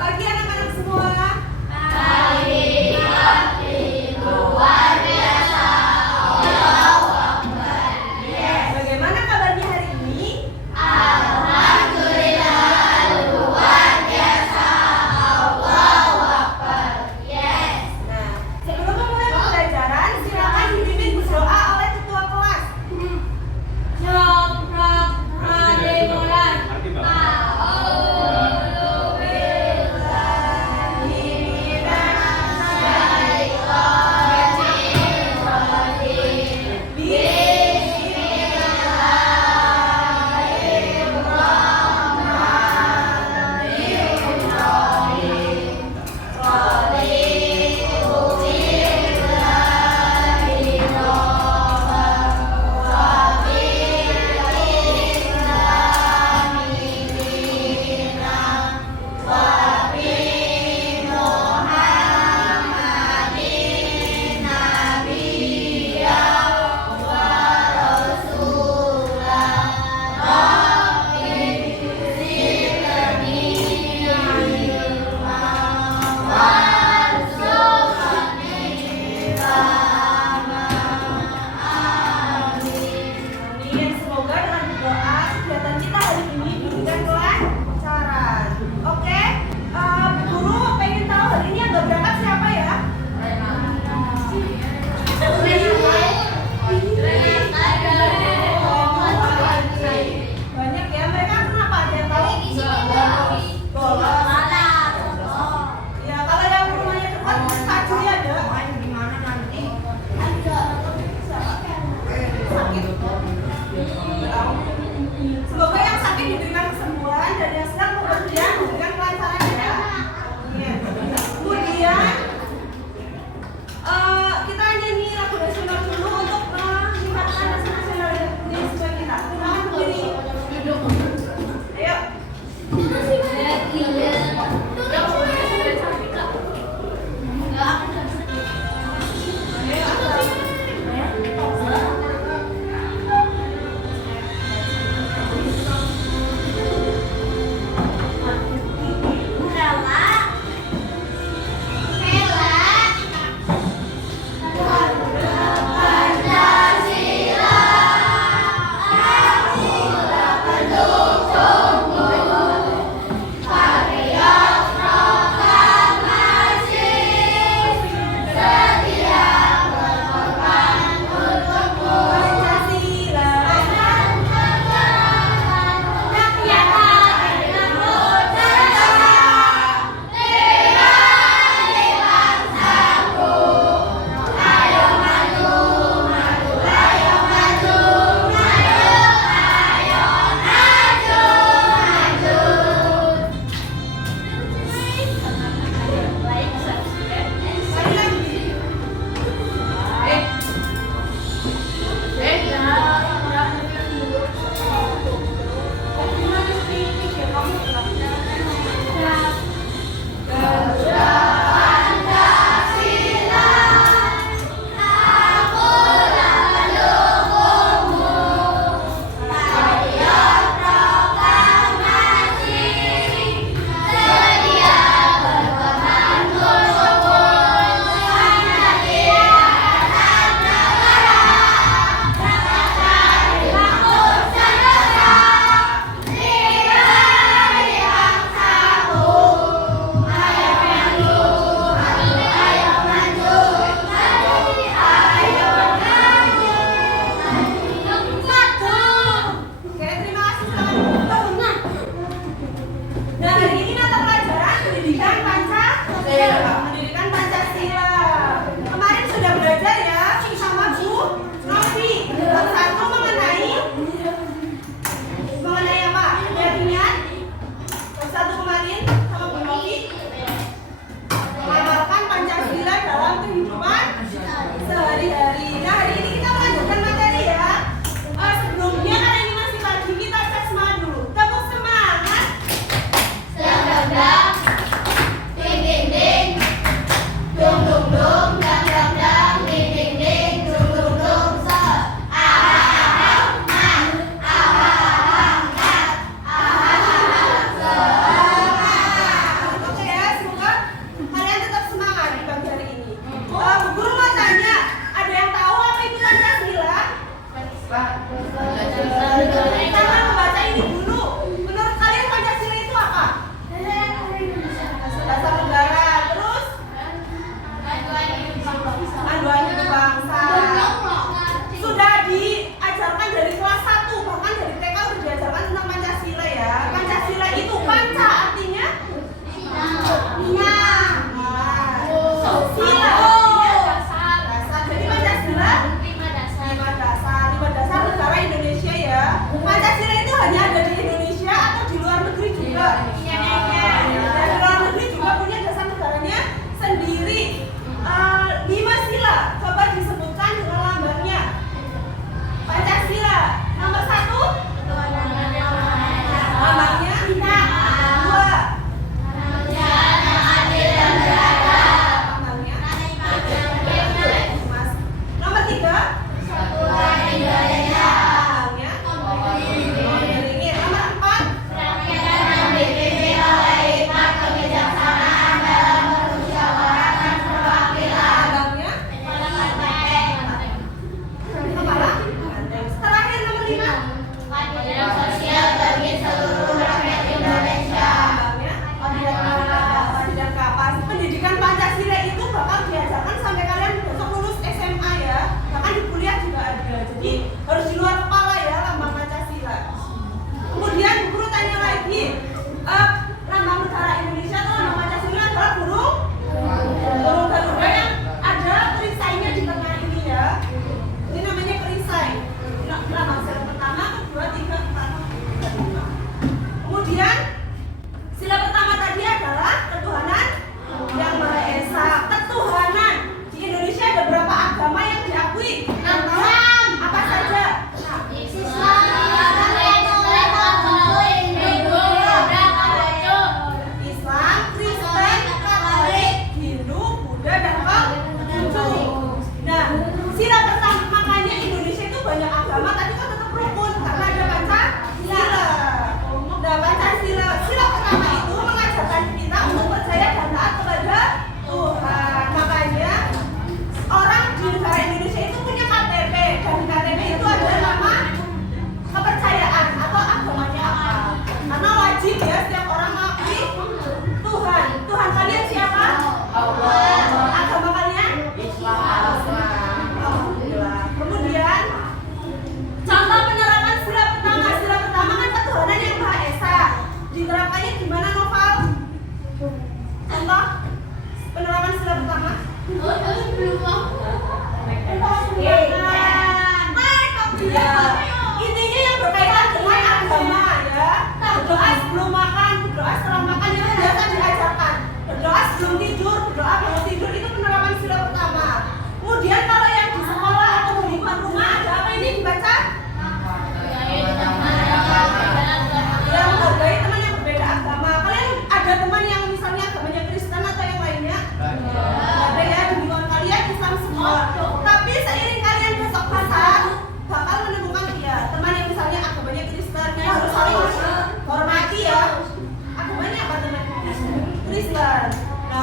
pagi anak-anak semua. Pagi, luar biasa. Allahu Akbar. Yes. Bagaimana kabarnya hari ini? Alhamdulillah, luar biasa. Allahu Akbar. Yes. Nah, sebelum memulai pembelajaran, silakan dipimpin berdoa oleh ketua kelas. Dimulai.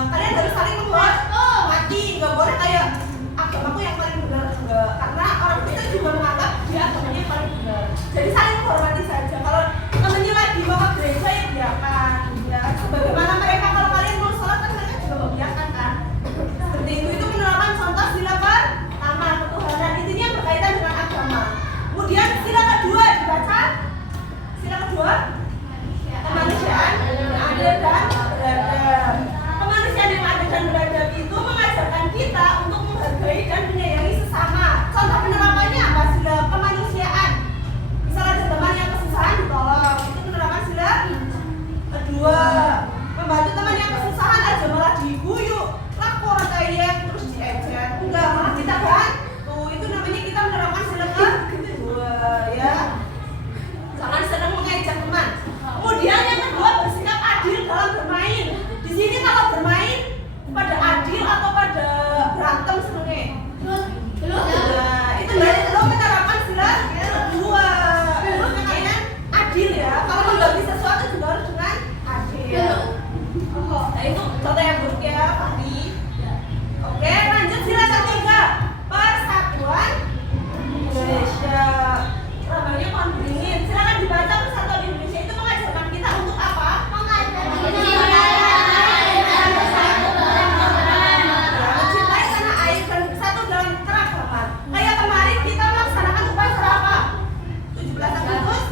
kalian harus saling menghormati. Nggak boleh kayak agamaku yang paling benar, enggak. Karena orang Kristen juga menganggap dia agamanya yang paling benar. Jadi saling menghormati saja. Kalau temennya lagi mau ke gereja ya biarkan. Ya, sebagaimana mereka kalau kalian mau sholat kan mereka juga membiarkan kan. Seperti itu penerapan contoh sila pertama ketuhanan. Intinya yang berkaitan dengan agama. Kemudian sila kedua dibaca. Sila kedua kemanusiaan yang adil dan beradab. Kemanusiaan yang adil dan beradab itu mengajarkan kita untuk menghargai dan menyayangi sesama. Contoh penerapannya apa? Sila kemanusiaan. Misalnya ada teman yang kesusahan ditolong, itu penerapan sila kedua. Membantu teman yang kesusahan aja malah diguyu, lapor kayak terus diejek. Enggak, malah kita bantu. Itu namanya kita menerapkan sila kedua, ya. Jangan senang mengejek teman. Kemudian yang kedua bersikap adil dalam bermain. Di sini kalau bermain pada adil atau pada berantem sebenarnya. Nah, itu berarti belum penerapan sila kedua. Belum kalian adil ya. Kalau membagi sesuatu juga harus dengan adil. Nah itu contoh yang buruk ya, Fahri. Oke, lanjut sila ketiga, persatuan Indonesia. Namanya pohon beringin. Silakan dibaca. Persatuan Indonesia itu mengajarkan kita untuk apa? Mencintai tanah air dan bersatu dalam keragaman. Kayak kemarin kita melaksanakan upacara apa? 17 Agustus.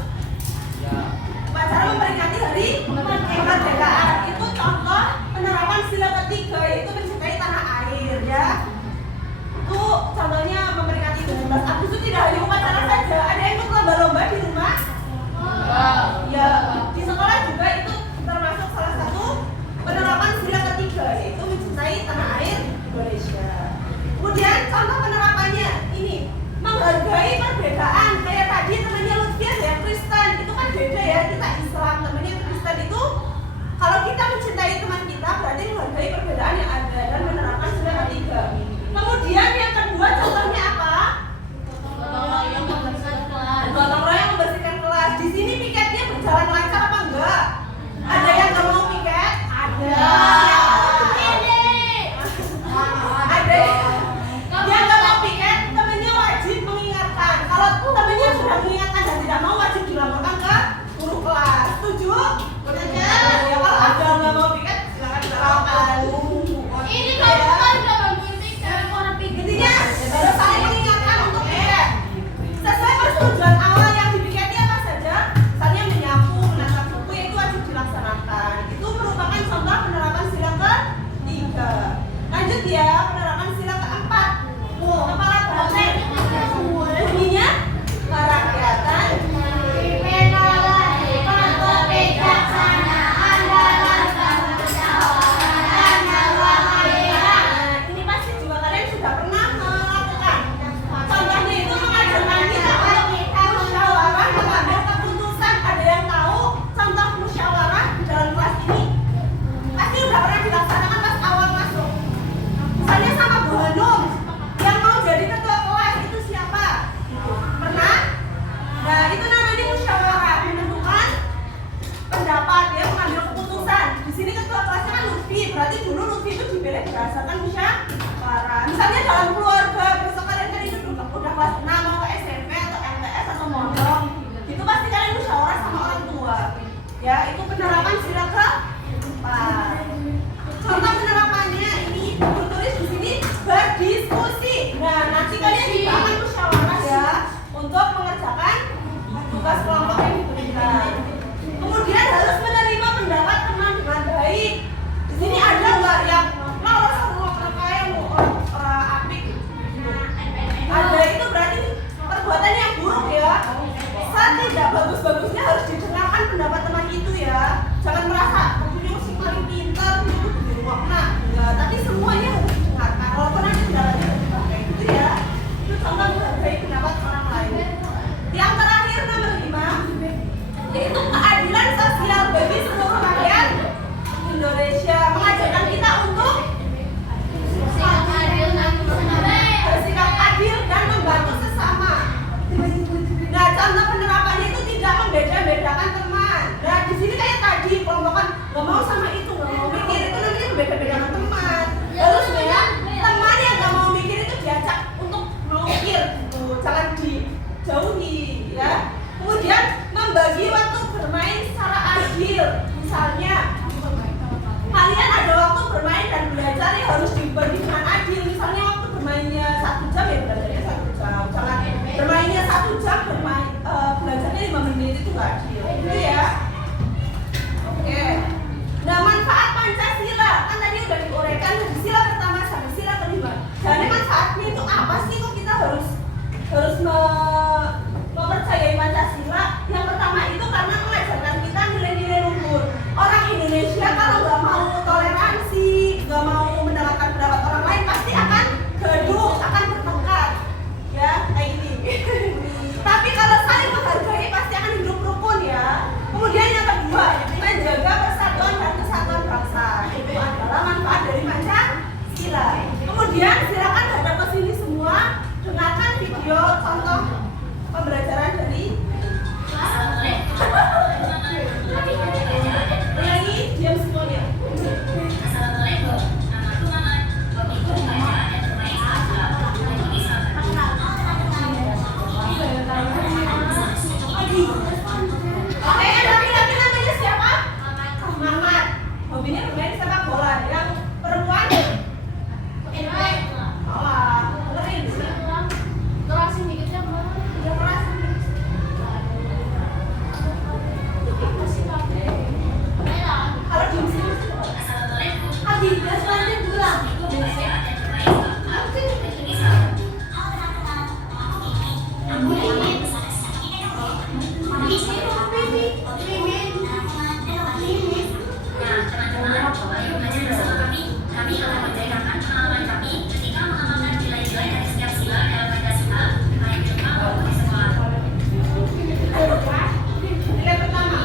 Upacara memperingati hari kemerdekaan. Itu contoh penerapan sila ketiga, yaitu mencintai tanah air, ya. Itu contohnya memperingati 17 Agustus tidak hanya upacara saja. Ada yang ikut lomba-lomba di rumah? Ya, di sekolah juga itu termasuk salah satu penerapan sila ketiga, yaitu mencintai tanah air Indonesia. Kemudian contoh penerapannya ini menghargai perbedaan. Kayak tadi temannya Lutfi ada yang Kristen, itu kan beda ya, kita Islam, temannya Kristen itu kalau kita mencintai teman kita berarti menghargai perbedaan yang ada dan menerapkan sila ketiga. Kemudian yang kedua contohnya apa? Gotong royong membersihkan kelas. Di sini piketnya berjalan lancar apa enggak? Ada yang nggak mau piket? Ada. Ada yang nggak mau piket, temennya wajib mengingatkan. Kalau temennya sudah mengingatkan dan tidak mau, wajib dilaporkan ke guru kelas. Setuju? Ya, kalau ada nggak mau piket, silakan dilaporkan. Ini kalau bukan udah bantuin tiket. Intinya harus saling mengingatkan untuk piket. Sesuai persetujuan awal yang dipiketi apa saja, misalnya menyapu, menatap buku, itu wajib dilaksanakan. Itu merupakan contoh penerapan sila ketiga. Lanjut ya, penerapan sila keempat. Kepala banteng. Bunyinya kerakyatan. Ini pasti juga kalian sudah pernah melakukan. Contohnya itu mengajarkan kita untuk musyawarah mengambil keputusan. Ada yang tahu contoh musyawarah di dalam kelas ini? Pasti udah pernah dilaksanakan pas awal masuk. Misalnya sama Bu Hanum, yang mau jadi ketua kelas itu siapa? Pernah? Nah itu namanya musyawarah, menentukan pendapat, ya, mengambil keputusan. Di sini ketua kelasnya kan Lutfi, berarti dulu Lutfi itu dipilih berdasarkan musyawarah. Misalnya dalam keluarga, besok kalian kan itu udah kelas 6 mau ke SMP atau MTS atau mondok, itu pasti kalian musyawarah sama orang tua. Ya, itu penerapan sila keempat. Contoh penerapannya ini tertulis di sini berdiskusi. Nah, nanti kalian dibangun musyawarah ya untuk mengerjakan tugas kelompok yang diberikan. Kemudian harus menerima pendapat teman dengan baik. Di sini ada nggak yang malah sama kayak orang apik? Ada, itu berarti perbuatan yang buruk ya. Saat tidak bagus-bagusnya harus didengarkan pendapat teman itu ya. beda-beda dengan teman. Terus ya teman yang nggak mau mikir itu diajak untuk mau mikir gitu, jangan dijauhi ya. Kemudian membagi waktu bermain secara adil. Misalnya kalian ada waktu bermain dan belajar ya harus dibagi dengan adil. Misalnya waktu bermainnya 1 jam ya belajarnya 1 jam. Jangan bermainnya 1 jam belajarnya 5 menit, itu nggak adil. Gitu ya. Oke. Nah, manfaat Pancasila kan tadi udah diuraikan dari sila pertama sampai sila kelima. Jadi manfaatnya itu apa sih kok kita harus mempercayai Pancasila? Yang pertama itu karena mengajarkan kita nilai-nilai luhur. Orang Indonesia kalau nggak mau toleransi, nggak mau mendengarkan pendapat orang lain, pasti akan gaduh, akan bertengkar, ya kayak ini. Tapi kalau saling menghargai pasti akan hidup rukun ya. Kemudian yang kedua, menjaga persatuan dan kesatuan bangsa. Itu adalah manfaat dari Pancasila. Kemudian silakan hadap ke sini semua, dengarkan video contoh pembelajaran dari ulangi diam semuanya. Oke, yang laki-laki namanya siapa? Mamat. Hobinya bermain sepak bola. Yang perempuan? Oh, dengerin. Kerasin dikitnya bang. Udah keras. Kalau diem sini Adi, udah selanjutnya pulang. Nilai pertama.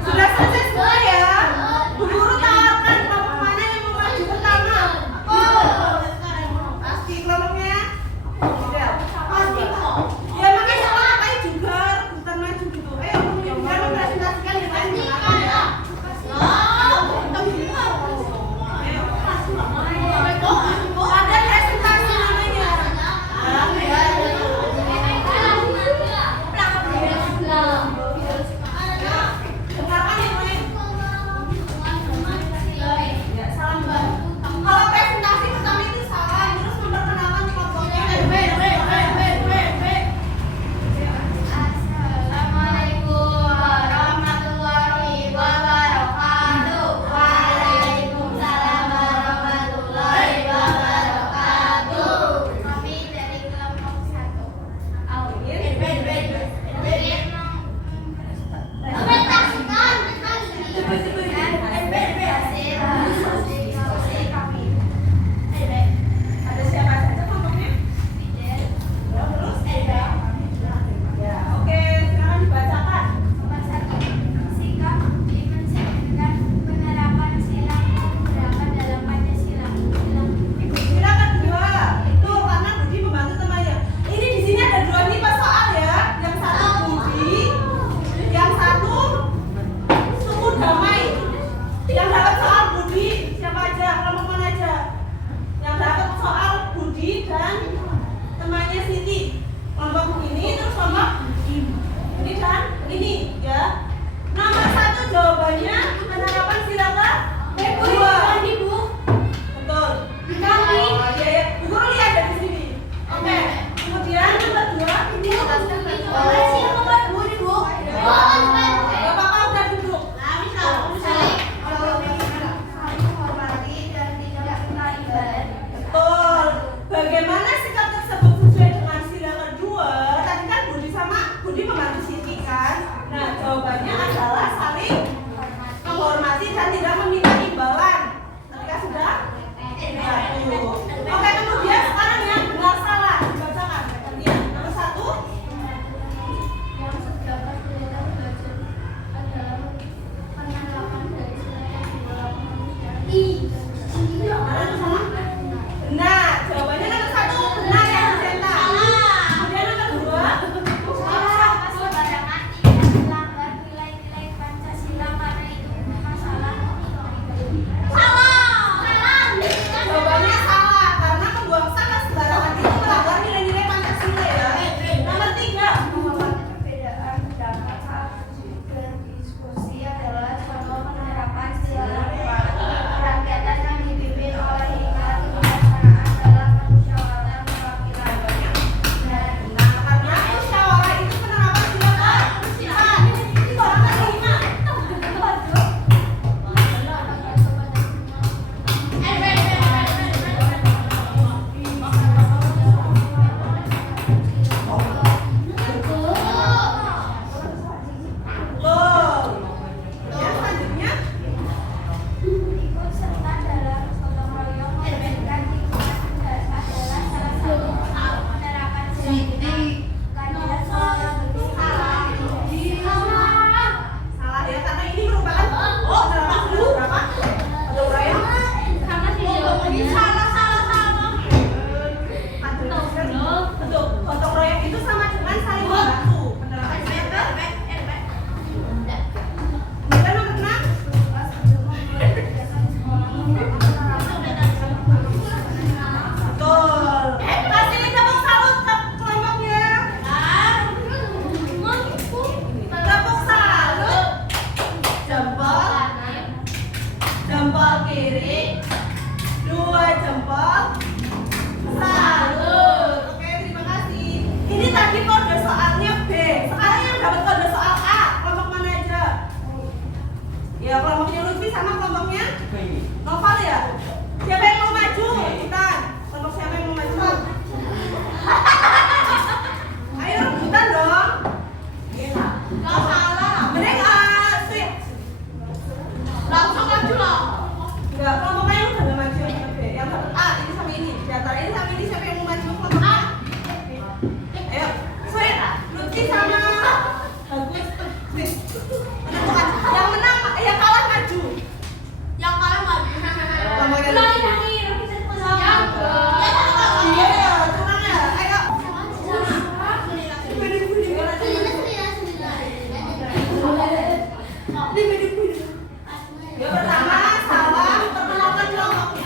Sudah selesai semua ya? Bu Guru tawarkan kelompok mana yang mau maju pertama? Pasti kelompoknya? Tidak. Pasti kok. Ya makanya sama kayak juga rebutan maju gitu. Ayo kemudian mempresentasikan yang lain apa ya? Ada presentasi namanya. Dengarkan yang lain. Ya, salam Mbak. Kalau presentasi pertama itu salah, terus memperkenalkan kelompoknya. Assalamualaikum warahmatullahi wabarakatuh. Waalaikumsalam warahmatullahi wabarakatuh. Kami dari kelompok 1. Ada siapa saja kelompoknya? Ya, terus? Ya, oke, silakan dibacakan. Sikap mencerminkan penerapan sila gerakan dalam Pancasila. Silakan kedua. Itu karena Budi membantu temannya. Ini di sini ada 2 tipe soal ya. Yang satu Budi, yang satu suku damai. Yang dapat soal Budi siapa aja? Kelompok mana aja? Yang dapat soal Budi dan temannya Siti. Kelompok ini terus kelompok ini dan ini ya. Nomor 1 jawabannya penerapan sila kedua. Betul. Oh, iya, ya. Bu Guru lihat dari sini. Oke. Kemudian nomor 2 ini Gak apa-apa udah duduk. Betul. Bagaimana sikap tersebut sesuai dengan sila kedua? Tadi kan Budi membantu Siti kan. Nah, jawabannya adalah saling menghormati dan tidak meminta imbalan. Tadi kan sudah? Satu. Oke, kemudian sekarang yang benar salah dibacakan. Gantian. Nomor 1. Yang seberapa sulit belajar adalah penerapan dari sila kedua kemanusiaan. Mana yang salah? Benar. Jawabannya nomor 1 benar ya, Bu Senta. Kemudian nomor 2. Sembarangan tidak melanggar nilai-nilai Pancasila karena itu masalah. Jawabannya salah karena membuang sampah sembarangan itu melanggar nilai-nilai Pancasila ya. Nomor 3. Perbedaan pendapat saat berdiskusi adalah contoh penerapan sila kerakyatan yang dipimpin oleh hikmat kebijaksanaan dalam musyawarah perwakilan. Nah, karena musyawarah itu penerapan sila keempat. Ini orang kelima. Betul. Yang selanjutnya Ikut serta dalam gotong royong memberikan hikmat adalah salah satu penerapan sila keadilan sosial bagi salah ya karena ini merupakan penerapan sila berapa? Gotong royong. Betul. Gotong royong itu sama dengan saling membantu. Penerapan sila. Kemudian nomor 6. Betul. Kasih tepuk salut ke kelompoknya. Tepuk salut. Jempol kiri, 2 jempol salut. Oke, terima kasih. Ini tadi kode soalnya B. Sekarang yang dapat kode soal A, kelompok mana aja? Ya, kelompoknya Lutfi sama kelompoknya Nova. maju loh. Enggak, kelompok A yang udah nggak maju yang dapat B. Yang dapat A ini sama ini. Di antara ini sama ini siapa yang mau maju kelompok A? Ayo, Sweet, Lutfi sama Bagus. Menentukan. Yang menang, yang kalah maju. Yang kalah maju. Kelompoknya Lutfi. Iya, curang ya. Ayo. Yang pertama, salah perkenalkan kelompoknya.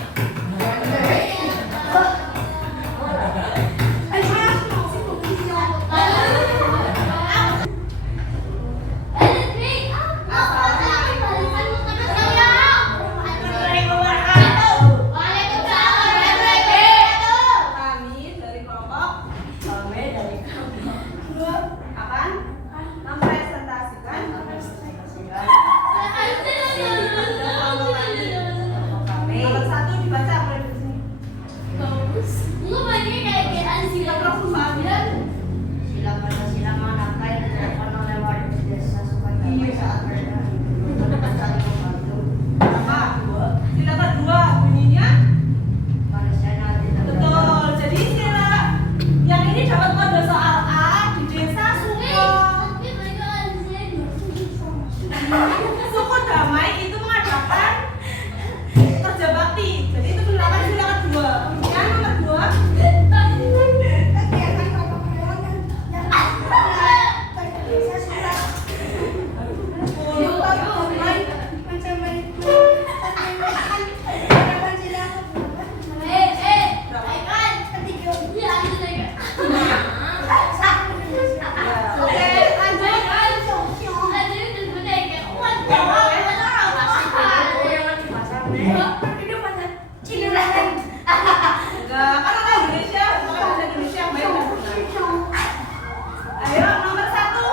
Kami dari kelompok akan mempresentasikan nomor satu dibaca mulai dari sini. Kita terus soalnya. Sila Pancasila manakah yang dilakukan oleh warga desa supaya saat mereka saling membantu Apa? Sila kedua bunyinya manusia nanti betul. Jadi sila yang ini dapat kode soal A di desa Suko. Suku damai itu mengadakan kerja bakti. Jadi itu merupakan sila kedua. Kemudian nomor dua. Oke, lanjut. Enggak, kan orang Indonesia, bukan bahasa Indonesia yang baik dan benar. Ayo, nomor satu.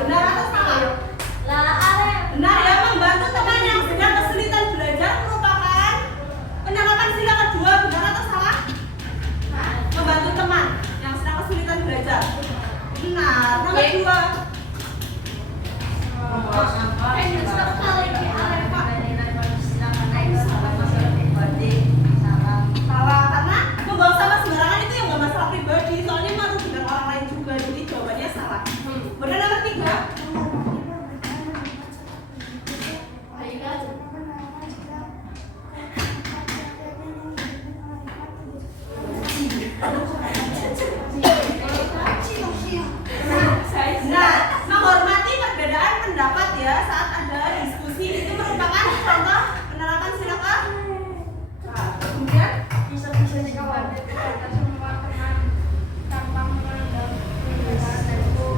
Benar atau salah? Benar ya, membantu teman yang sedang kesulitan belajar merupakan penerapan sila kedua. Benar atau salah? Membantu teman yang sedang kesulitan belajar. Benar. Nomor dua. membawa sampah Salah, karena membawa sampah sembarangan itu yang nggak masalah pribadi. Soalnya merugikan orang lain juga. Jadi jawabannya salah. Benar nomor tiga. Nah, menghormati perbedaan pendapat ya saat ada diskusi itu merupakan contoh penerapan sila ke. Nah, kemudian bisa dikawan kita semua teman tanpa memandang perbedaan itu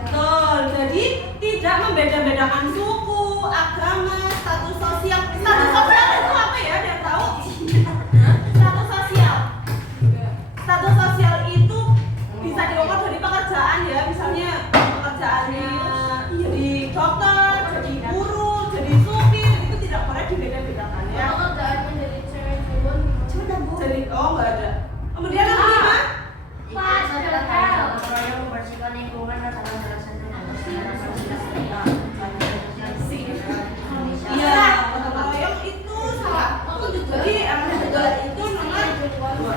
betul. Jadi tidak membeda-bedakan suku, agama, status sosial. Status sosial itu apa ya? Ada yang tahu? Status sosial. Status sosial itu bisa diukur dari pekerjaan ya. Misalnya pekerjaannya jadi dokter, jadi guru, jadi supir itu tidak boleh dibeda-bedakan ya. Jadi enggak ada. Kemudian yang kelima, yang membersihkan lingkungan adalah salah satu iya, gotong royong itu salah. Jadi yang kedua itu nomor dua.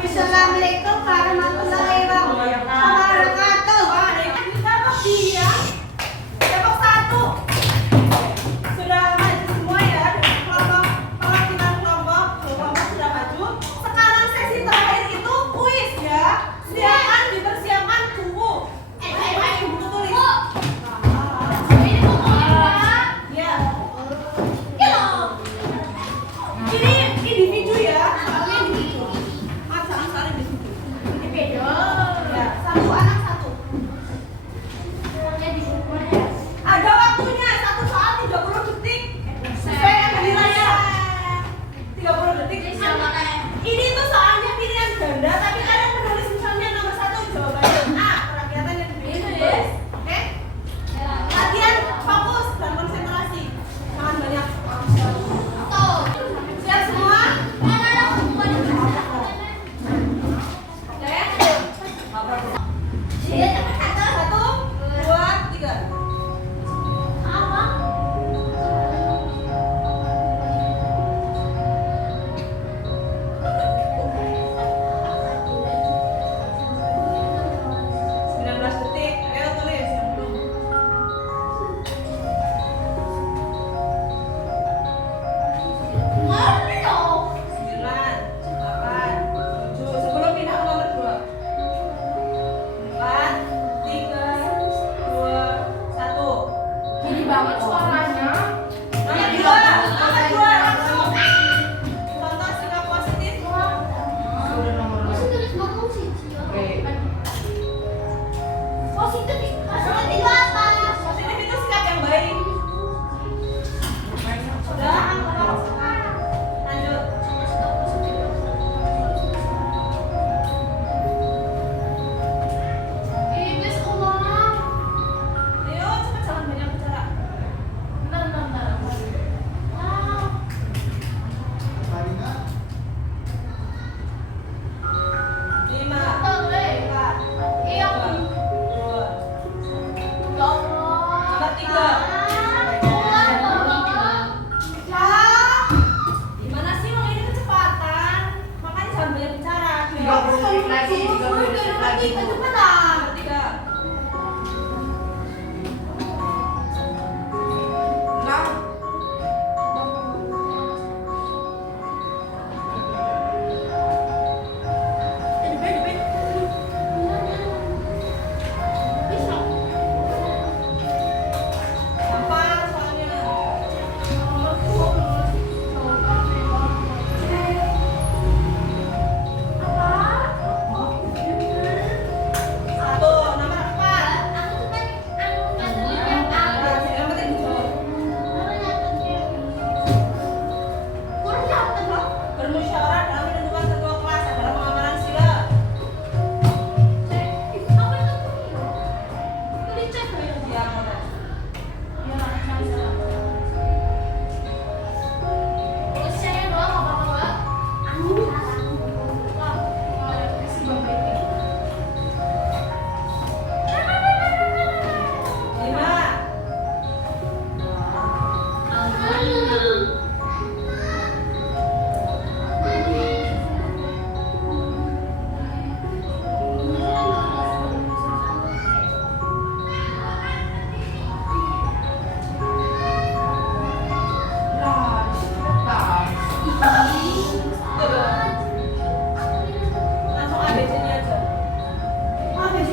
Assalamualaikum warahmatullahi wabarakatuh. Depok dia, Depok 1 sudah maju semua ya dengan kelompok perwakilan kelompok sudah maju. Sekarang sesi terakhir itu kuis ya. Silakan dipersiapkan buku. Buku tulis. banget suaranya. Nomor 2 langsung. Contoh sikap positif. Sudah nomor Masih tulis bohong sih. Oke. Positif itu apa? Positif itu sikap yang baik. Sudah. Lanjut. Iblis ulang. Ayo cepat jangan banyak bicara. Bentar. Ah, Karina, 5 boleh. 4 Iya. 2 Ya Allah. Nomor 3. Gimana sih Wong, ini kecepatan? Makanya jangan banyak bicara. 30 menit lagi, 30 menit lagi. Cepetan. Nomor 3. Nah, Gampang soalnya. Satu, nomor 4. Yang penting dijawab. Bermusyawarah dalam menentukan ketua kelas adalah pengamalan sila. Ya, boleh. Lima. Langsung ABC-nya aja. Boleh.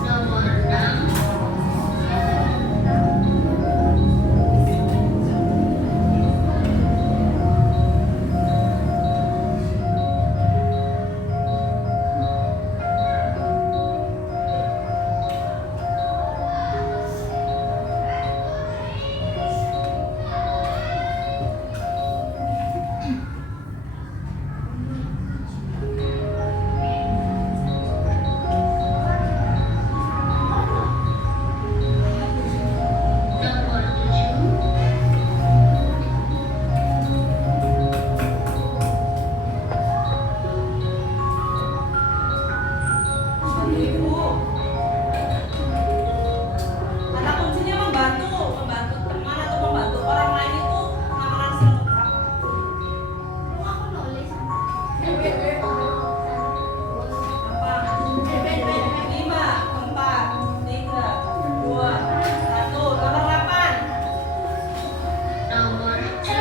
Nomor 6. Nomor 7. Bantu ibu. Kata kuncinya membantu teman atau membantu orang lain itu pengamalan sila keberapa? Gampang. 5, 4, 3, 2, 1. Nomor 8. Nomor 10.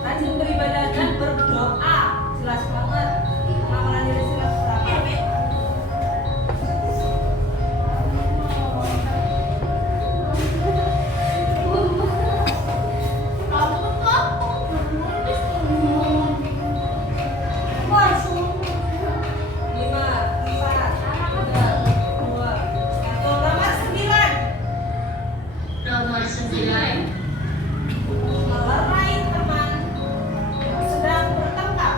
Rajin beribadah dan berdoa. Jelas banget. Pengamalan diri sila keberapa? Lima, empat, tiga, dua, satu. Nomor 9. Nomor 9. Melerai teman yang sedang bertengkar.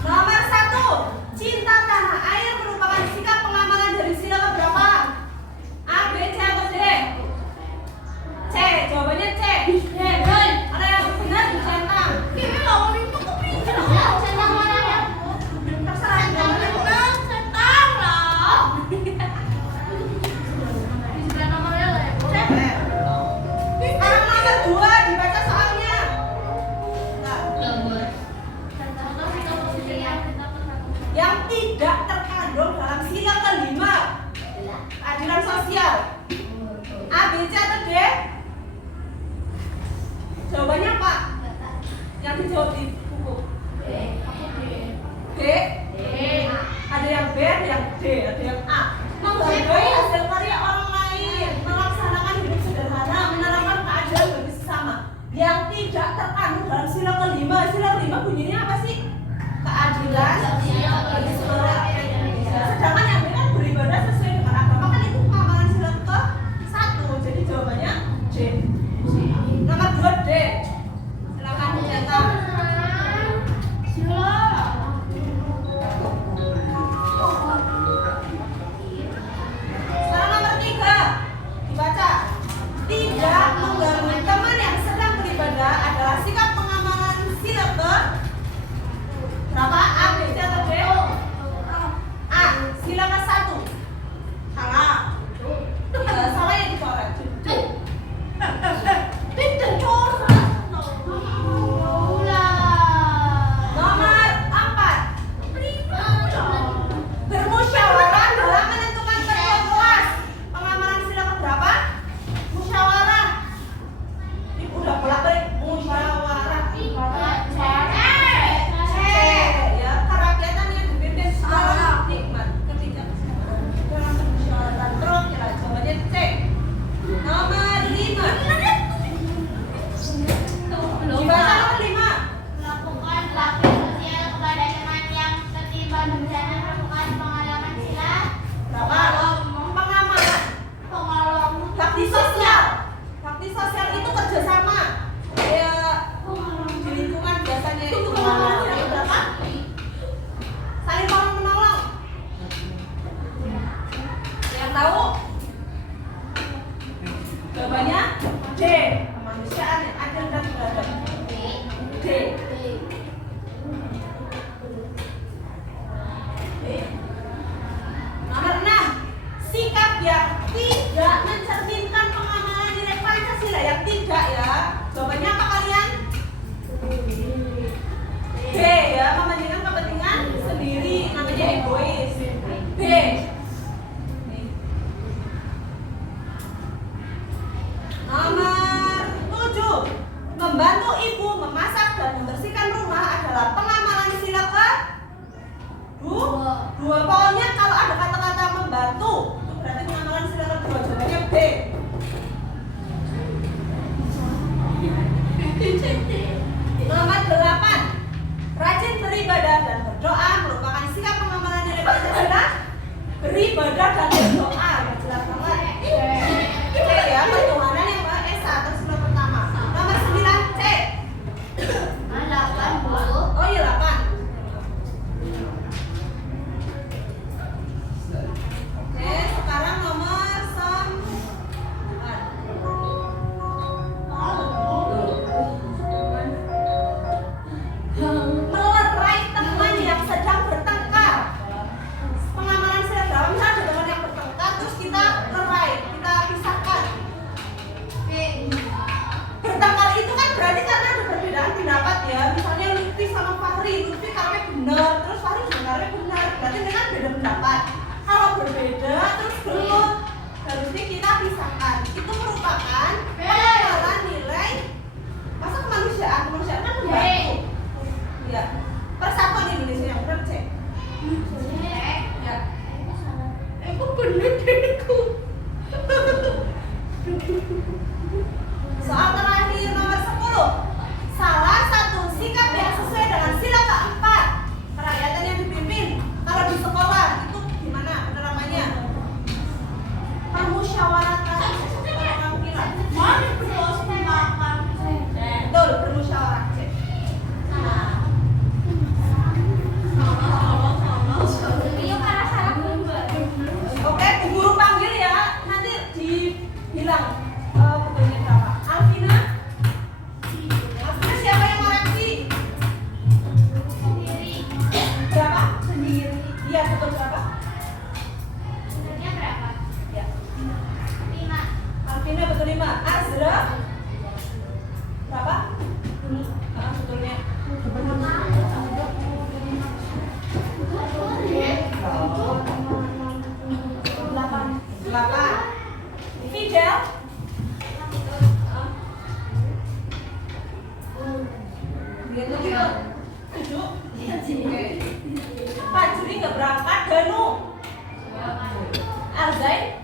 Nomor 1, cinta tanah air merupakan sikap pengamalan dari sila keberapa? A, B, C atau D? C, jawabannya C. Ada yang benar dicentang. Terserah jawabannya. Sekarang nomor 2 dibaca soalnya. Nah, yang tidak terkandung dalam sila kelima keadilan sosial. A, B, C atau D? Jawabannya apa? Yang dijawab di buku. B. Ada yang B, ada yang D, ada yang A. Menghargai hasil karya orang lain, melaksanakan hidup sederhana, menerapkan keadilan bagi sesama. Yang tidak terkandung dalam sila kelima. Sila kelima bunyinya apa sih? Keadilan bagi semua rakyat Indonesia. Sedangkan yang B kan beribadah sesuai dengan agama, kan itu pengamalan sila ke-1. Jadi jawabannya D. Nomor 2 D. Silakan dicetak. Sekarang nomor 3 dibaca. Tidak mengganggu teman yang sedang beribadah adalah sikap pengamalan sila ke berapa? A, B, C atau D? A, sila ke-1. Salah. Salah yang dicoret. Nomor 4, bermusyawarah dalam menentukan ketua kelas. Pengamalan sila keberapa? Musyawarah. Ini udah bolak-balik musyawarah. C, ya, kerakyatan yang dipimpin secara nikmat, kebijaksanaan dalam permusyawaratan perwakilan. Jawabannya C. Nomor 5. Dibaca nomor 5. Melakukan bakti sosial kepada teman yang tertimpa bencana merupakan pengalaman sila Berapa? Pengamalan. Bakti sosial. Bakti sosial itu kerjasama. Ya, di lingkungan biasanya itu pengamalan yang berapa? Saling tolong menolong. Yang tahu? Jawabannya D. Kemanusiaan yang adil dan beradab. D. Nomor 6, sikap yang tidak mencerminkan pengamalan nilai Pancasila. Yang tidak, ya. Jawabannya apa kalian? B, ya, mementingkan kepentingan sendiri, namanya egois. B. Nomor 7, membantu ibu memasak dan membersihkan rumah adalah pengamalan sila ke 2. Pokoknya kalau ada kata-kata membantu, itu berarti pengamalan sila ke 2. Jawabannya B. Nomor 8, rajin beribadah dan berdoa merupakan sikap pengamalan nilai Pancasila. Beribadah dan berdoa, jelas banget. C, ya, pertuhanan yang Maha Esa atau sila pertama. Nomor 9 C. Oh iya 8. Oke, sekarang nomor 9. Melerai teman yang sedang bertengkar. Pengamalan sila berapa? Misalnya ada teman yang bertengkar, terus kita lerai, kita pisahkan. Bertengkar itu kan berarti karena ada perbedaan pendapat, ya. Misalnya Lutfi sama Fahri, Lutfi karena benar, terus Fahri juga karena benar. Berarti mereka beda pendapat. Kalau berbeda terus gelut, harusnya kita pisahkan. Itu merupakan pengamalan nilai masa kemanusiaan. Kemanusiaan kan membantu. Ya. Persatuan Indonesia yang benar C. Ya. Kok bener diriku? Soal terakhir nomor 10. Salah satu sikap yang sesuai dengan sila keempat kerakyatan yang dipimpin. Kalau di sekolah itu gimana penerapannya? Permusyawaratan perwakilan. Gitu gitu. Setuju? Pak Juri nggak berangkat. Danu. Alzain.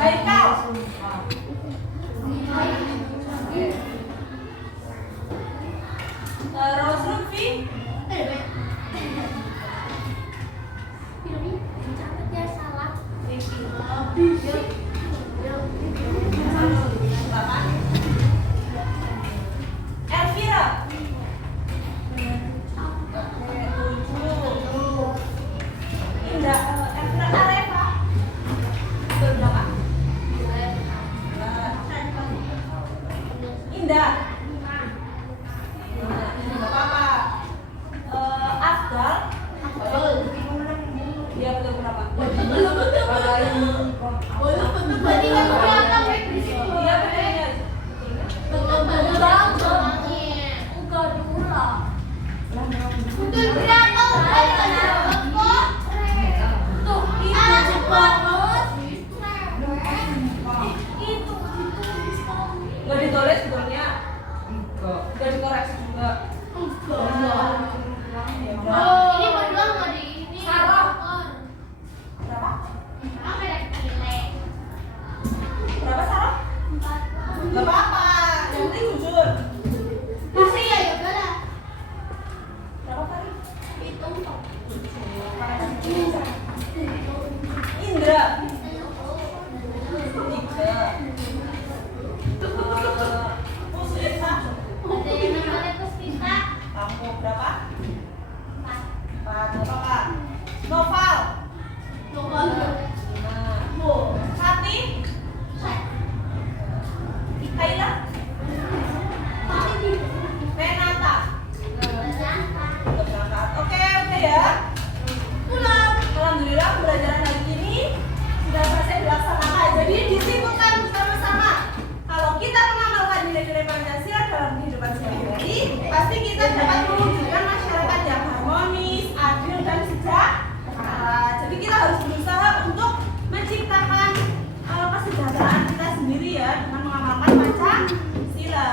Baik kau. Terus Lutfi. Elvira. Indah. Elvira Areva. Betul berapa? Indah. Nggak apa-apa. Afdal. Dia betul berapa? Berarti kan kelihatan baik di situ. Iya betul. Betul berapa? Tuh, anak cepat banget. Itu. Nggak ditulis sebelumnya. Nggak dikoreksi juga. Ya udah. Ini berdua nggak di ini. Sarah. Berapa? Apa ada nilai? Berapa Sarah? Nggak apa-apa. Yang penting jujur. Masih ya juga lah. Berapa kali? Hitung kok. Indra. 3. Pusita. Ada yang namanya Puspita. Kamu berapa? 4. 4. Berapa? Noval. Coba. 5. Sati. Kaila. Renata. Udah berangkat. Oke ya. Pulang. Alhamdulillah pembelajaran hari ini sudah selesai dilaksanakan. Jadi disimpulkan bersama-sama. Kalau kita mengamalkan nilai-nilai Pancasila dalam kehidupan sehari-hari, pasti kita dapat mewujudkan masyarakat yang harmonis, adil dan sejahtera. Jadi kita harus berusaha untuk menciptakan kesejahteraan kita sendiri ya dengan mengamalkan Pancasila.